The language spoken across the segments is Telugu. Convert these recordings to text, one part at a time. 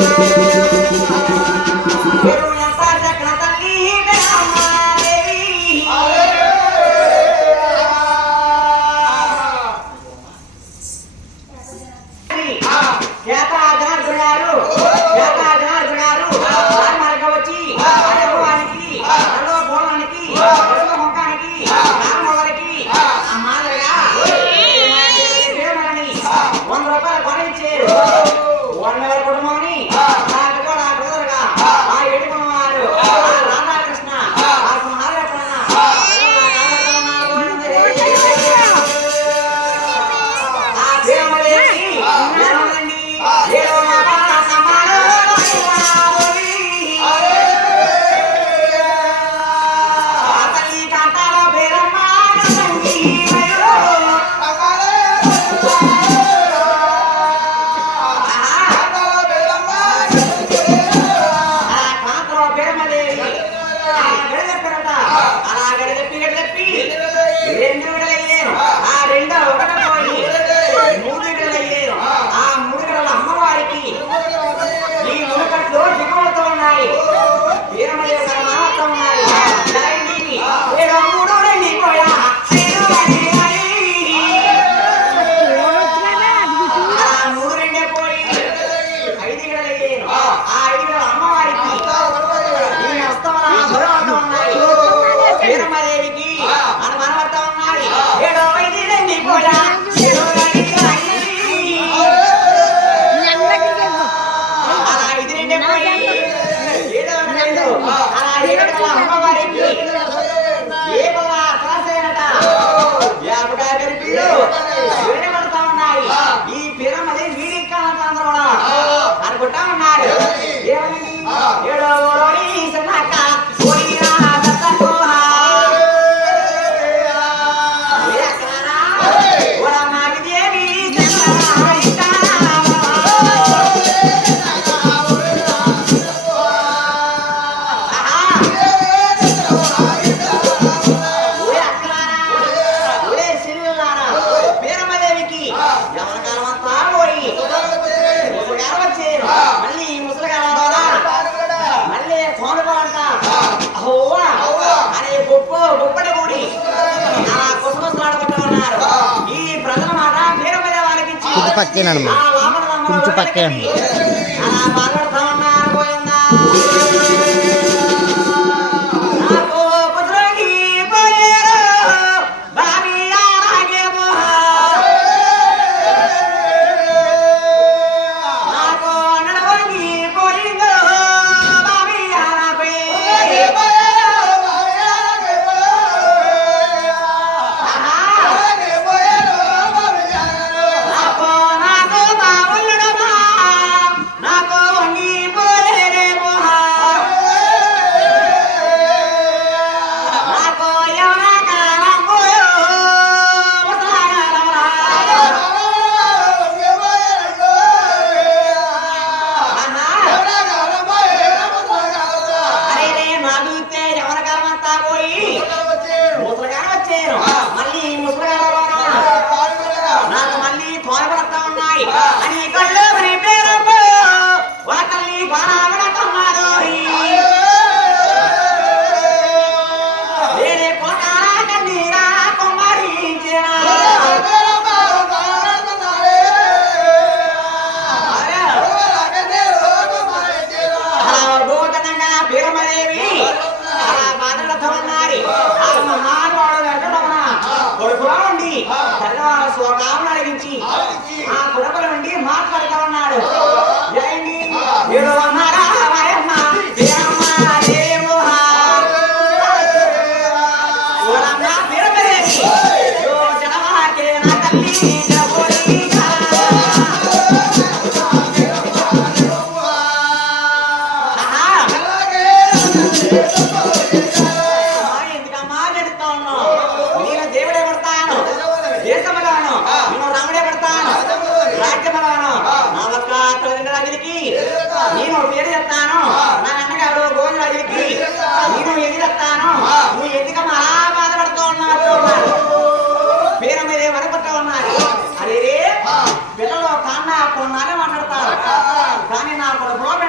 పక్కేనమ్మా కొంచెం పక్కే కానీ నా కొడుకు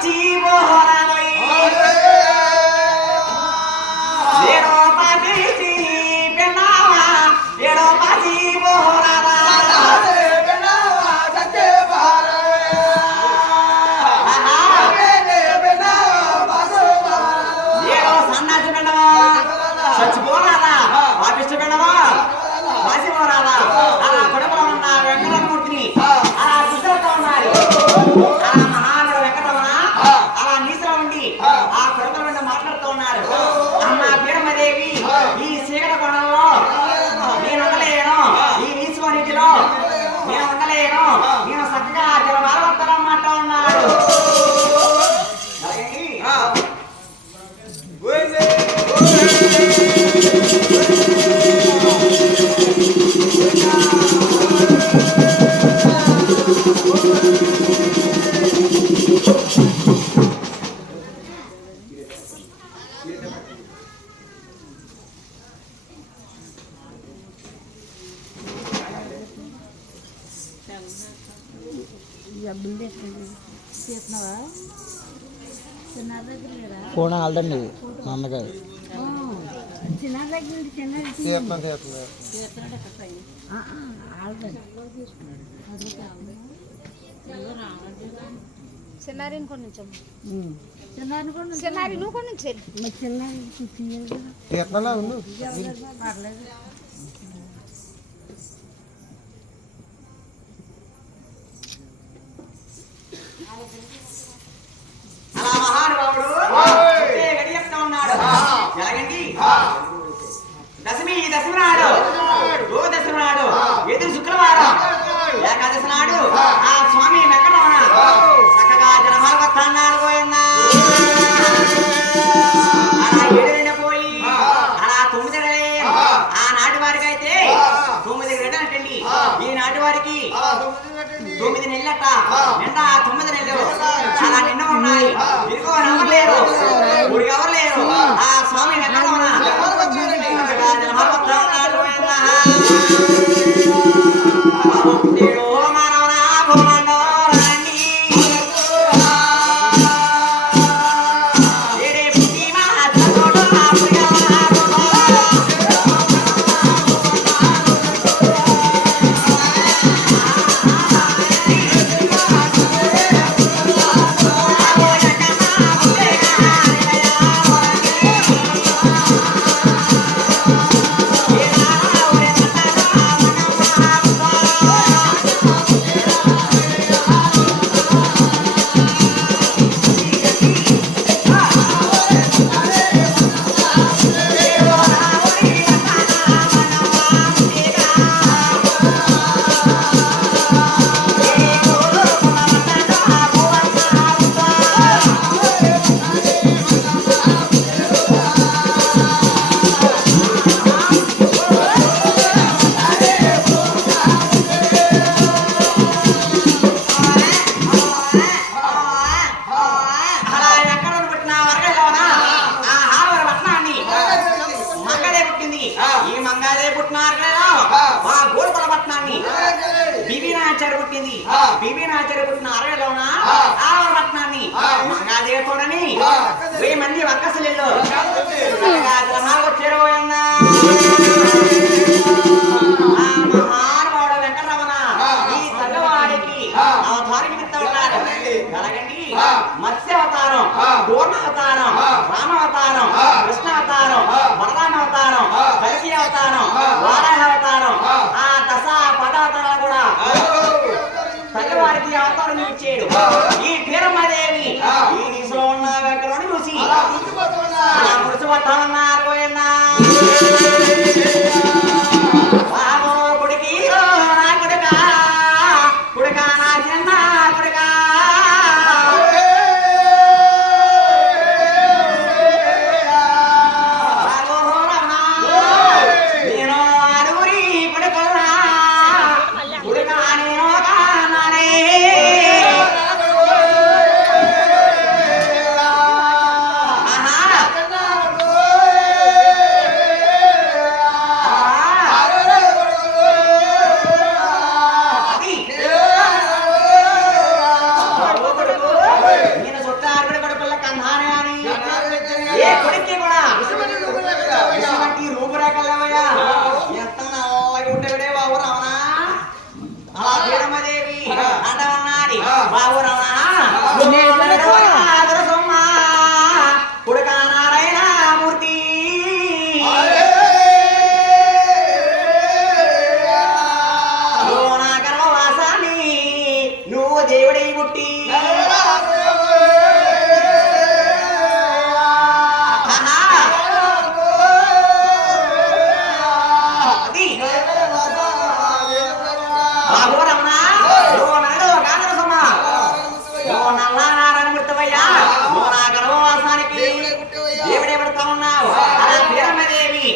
ఫోన్ ఆల్దండి మా అమ్మగారు చిన్నారి కొన్ని చిన్నారి నువ్వు కొన్ని పర్లేదు అలా మహానుభావుడు గడియప్తా ఉన్నాడు. ఎలాగండి దశమి నాడు దశమి నాడు ఎదురు శుక్రవారం ఏకాదశి నాడు ఆ స్వామి వెంకటరమణ చక్కగా జనమాల వస్తాన్నారు పోయిందా అలా 7 పోయి అలా 9 ఆనాటి వారికి అయితే 9 గంటలంటండి. ఈనాటి వారికి 9 నెలలట నిండా 9 నెలలు చాలా నిండా ఉన్నాయి. ఇదిగో నమ్మలేరు ఊరికి ఎవరు లేరు. ఆ స్వామి వెంకటరమణ జనమాల వస్తాన్నారు పోయిందా పుట్టిన అరవేలోన ఆవరపట్నాన్ని మంగాదేవతోడని 1000 మంది వక్కసలిల్లో చేరబోయిందా మహానుభావుడు వెంకటరమణ ఈ తల్లవాడికి అవతారం ఇస్తా ఉన్నారు. అలాగండి మత్స్యావతారం, కూర్మావతారం, రామావతారం, కృష్ణావతారం, బలరామావతారం, కల్కి అవతారం, వారాహావతారం, ఆ దశ పదావతారాలు కూడా తల్లివారికి అవతారం ఇచ్చాడు. ఈ తీరమ్మదేవి ఈ దిశలో ఉన్న వెంకటరమణ చూసి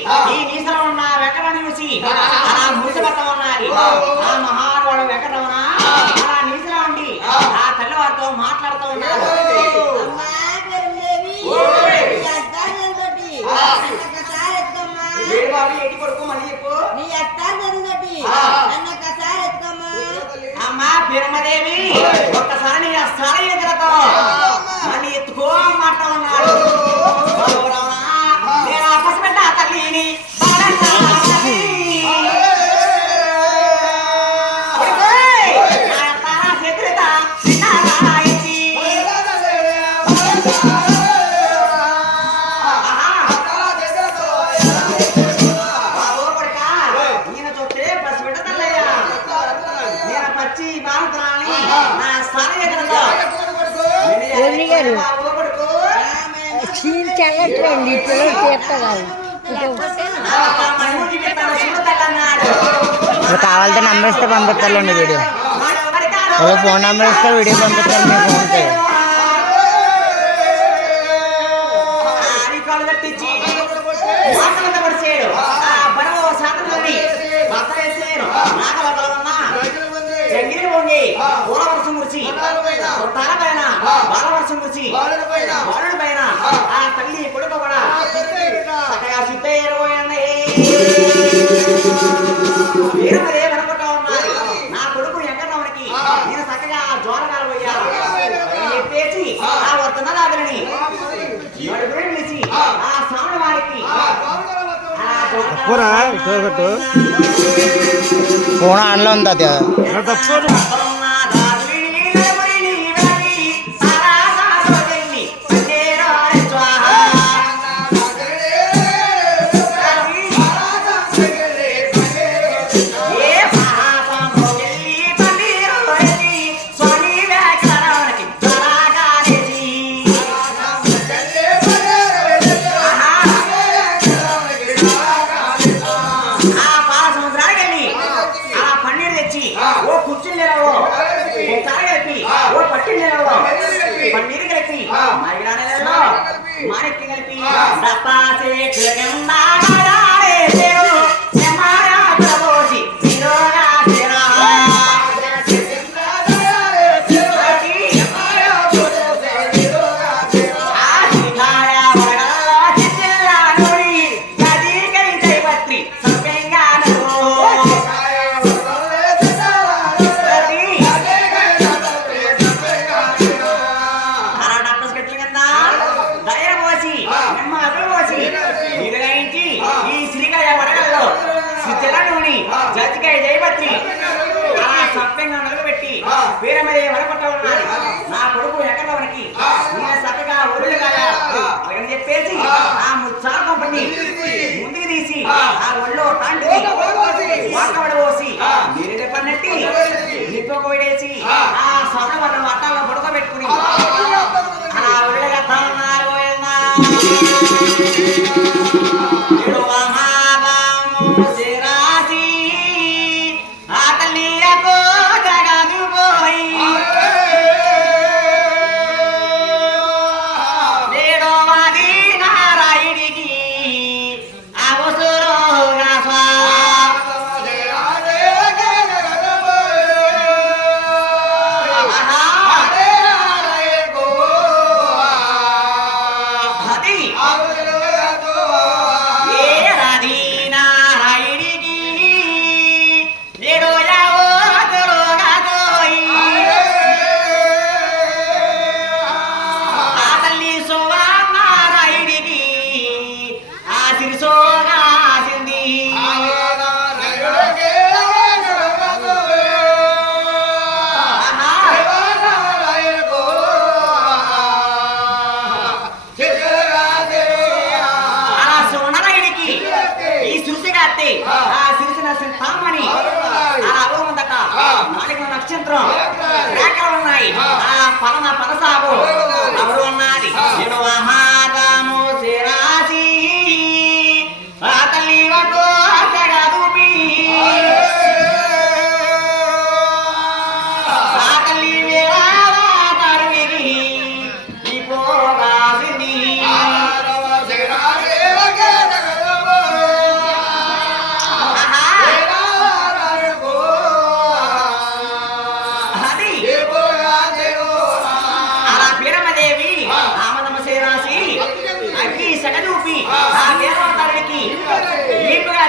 ఈ నీసలో ఉన్న వెంకటరమణ చూసి అలా మురిసిపోతా ఉన్నది. ఆ మహానుభావుడు వెంకటరమణ అలా నీసలో ఉండి ఆ తెల్లవారితో మాట్లాడుతూ ఉన్నాడు. ఎట్టి కొడుకు మళ్ళీ చెప్పు. అమ్మా పిరమదేవి ఒక్కసారి నీ స్థల ఎదురతో మళ్ళీ ఎత్తుకో మాట ఉన్నాడు. నేను పసిపెట్ట తల్లిని చల్లట్లేండి పిల్లలు చేస్తారు కావాలంటే నంబర్ ఇస్తే పంపిస్తారండి వీడియో ఫోన్ నెంబర్ ఇస్తే వీడియో పంపిస్తారు మీ ఫోన్ పే వర్షం కురిచి తల పైన బాలవర్షం కురిచి బాలుడి పైన ఆ తల్లి కొడుకు కూడా చక్కగా సిద్ధయ్యారు. అనుకుంటా ఉన్నారు నా కొడుకు వెంకటరమణకి నేను చక్కగా జోరగాలు పోయాను చెప్పేసి ఆ వర్తన దాగులని పిలిచి ఆ స్వామి వారికి ఫోన్ ఆన్లో ఉంది అది పన్నీరు కలిపి మాణిక్యం కలిపి దపాసే జడ్జికాయ జయపత్రి అలా సభ్యంగా నలుగుబెట్టి వీరమదే వరపట్ట ఉన్నది. నా కొడుకు వెంకటరమణకి నేను చక్కగా ఒళ్ళు కాదా అలాగని చెప్పేసి ఆ ముచ్చారం పట్టి ముందుకు తీసి ఆ ఒళ్ళో తాంటి వాకబడ పోసి నీరు పన్నట్టి నిప్పొకవేసి ఆ సభ వల్ల వట్టాలను పడుకోబెట్టుకుని ఆ ఒళ్ళుగా తాన్నారు నక్షత్రం రేఖలు ఉన్నాయి. ఆ పరమ పరసాగు ఎవరు ఉన్నది నేను మహాదాము శిరాసి ఆ తల్లి దూపి ఆ తల్లి తరిగి ఈ పోగాసింది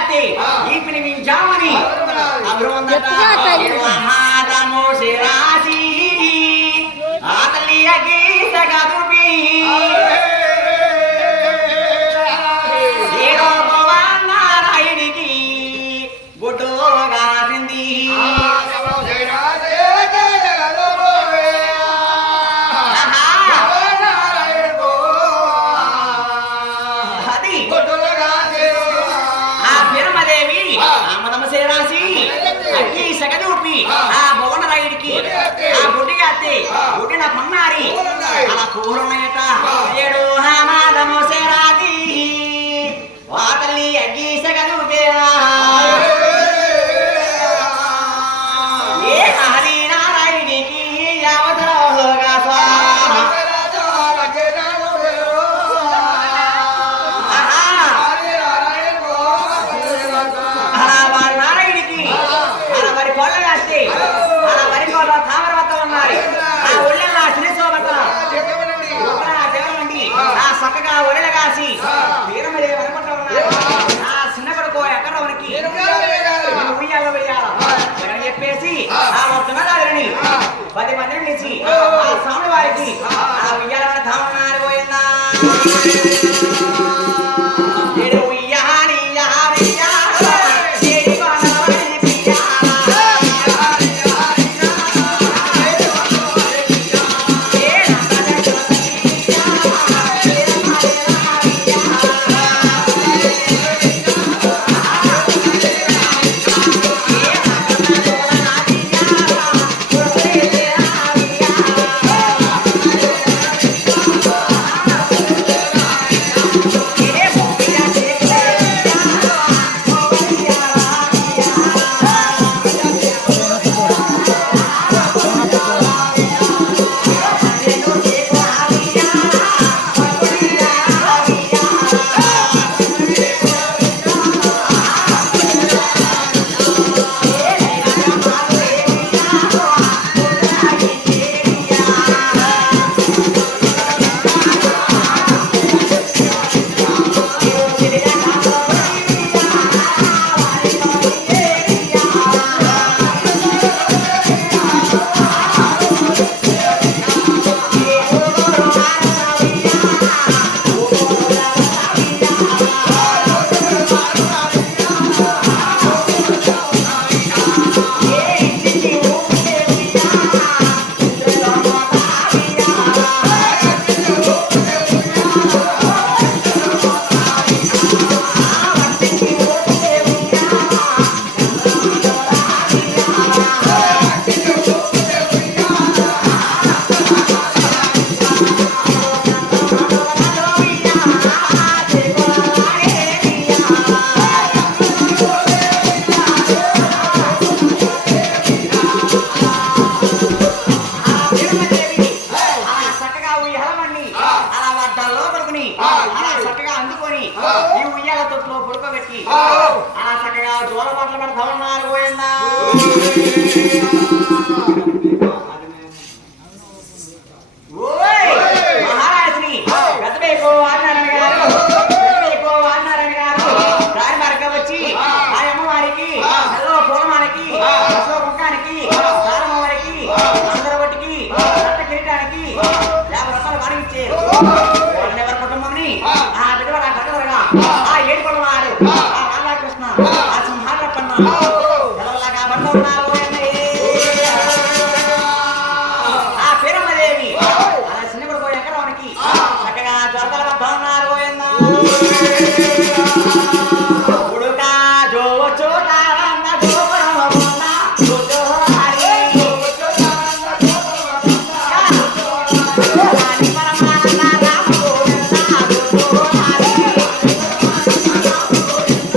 అత్తే ఈపిని మించామని మహాదము శిరాసి ఆ తల్లి గీత గదుపి నారాయణికి గుడ్డుగా సింది ఆ భువన రాయుడికి ఆ గుడ్డిగా అత్తే గుడ్డిన పన్నారి అలా పూర్ణయట ఏడు హామాదము సేరాది ఆ తల్లి అగ్గి సగలు ఏ హరి నారాయణికి యావతలోగా చక్కగా ఒడిల కాసి వీరమలే వరపట్ల ఉన్నారు ఆ చిన్న కొడుకు ఎక్కడవనికి ఉయ్యాల వేయాల చెప్పేసి ఆ వస్తున్నదారిని 10 మందిని పిలిచి ఆ స్వామి వారికి ఆ ఉయ్యాల ధామన్నారు పోయిందా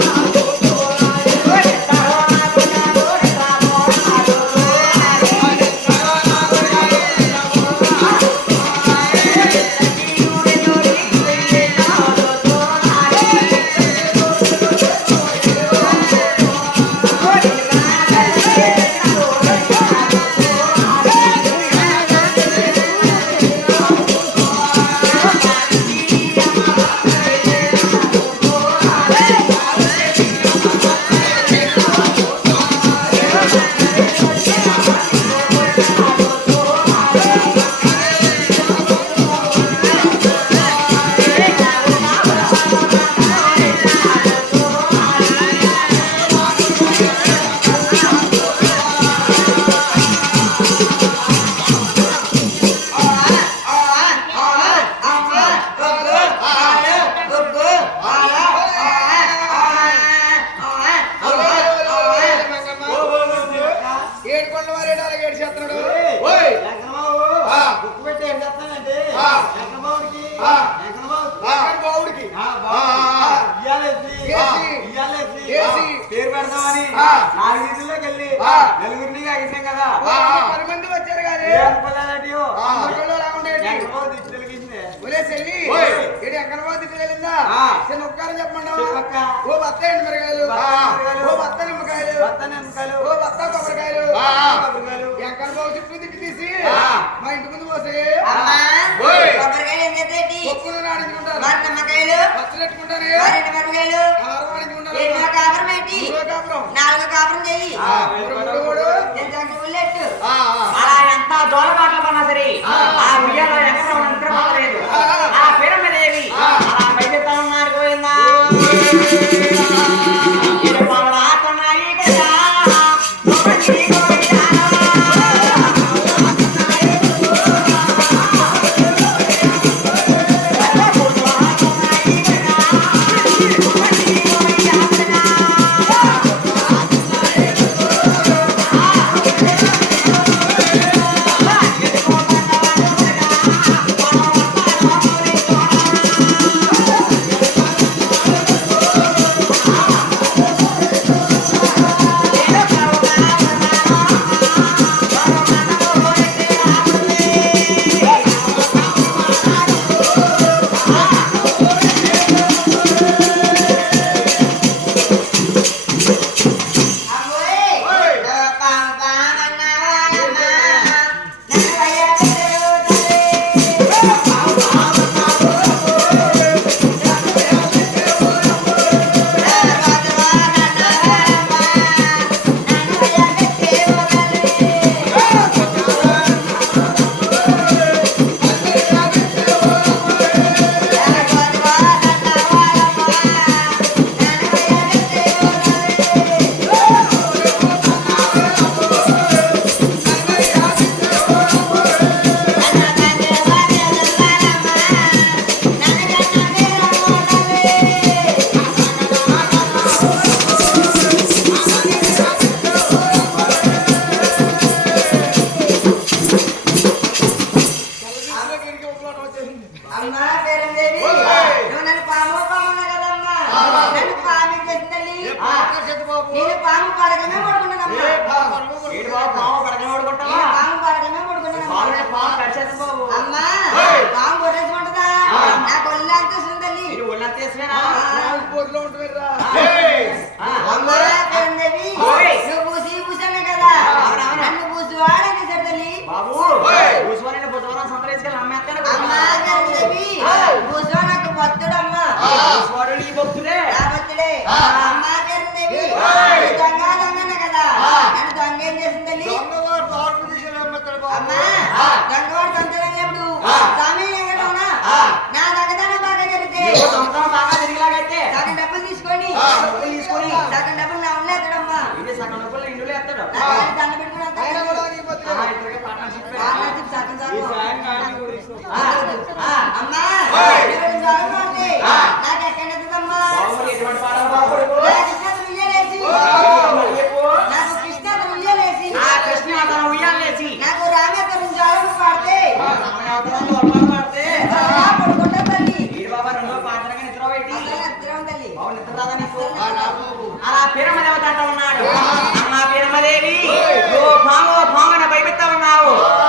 పేరు పెడతామని 4 వీధుల్లోకి వెళ్ళి నలుగురిని అగిసాం కదా 10 మంది వచ్చారు కదా ఎక్కడపోతే చిన్న ఒక్కరు చెప్పండి ఓ బత్త ఎండు మిరగాయలు ఓ బత్త నిమ్మకాయలు ఓ బత్త కొబ్బరికాయలు ఎక్కడ పోయి చుట్టూ తిట్టి తీసి మా ఇంటి ముందు పోసి కొబ్బరికాయలు ఏం చేద్దేంటి? పప్పులు నాడించుకుంటారు నిమ్మకాయలు పచ్చలు పెట్టుకుంటారు మిరపకాయలు ఎన్నో కాపురం ఏంటి? 4 కాపురం చెయ్యి ఉల్లెట్టు అలా ఎంత దోలబాట్లు పడినా సరే ఆ ఉయ్యాలో ఎక్కడ నిద్రపోలేదు ఆ పిరమిదేవి అలా బయట ఉన్నారు పోయిందా పావులాతున్నాయి కదా అలా పిరమదేవత అంటా ఉన్నాడు అమ్మా పిరమదేవి ఓ భాంగన భయపెడతా ఉన్నావు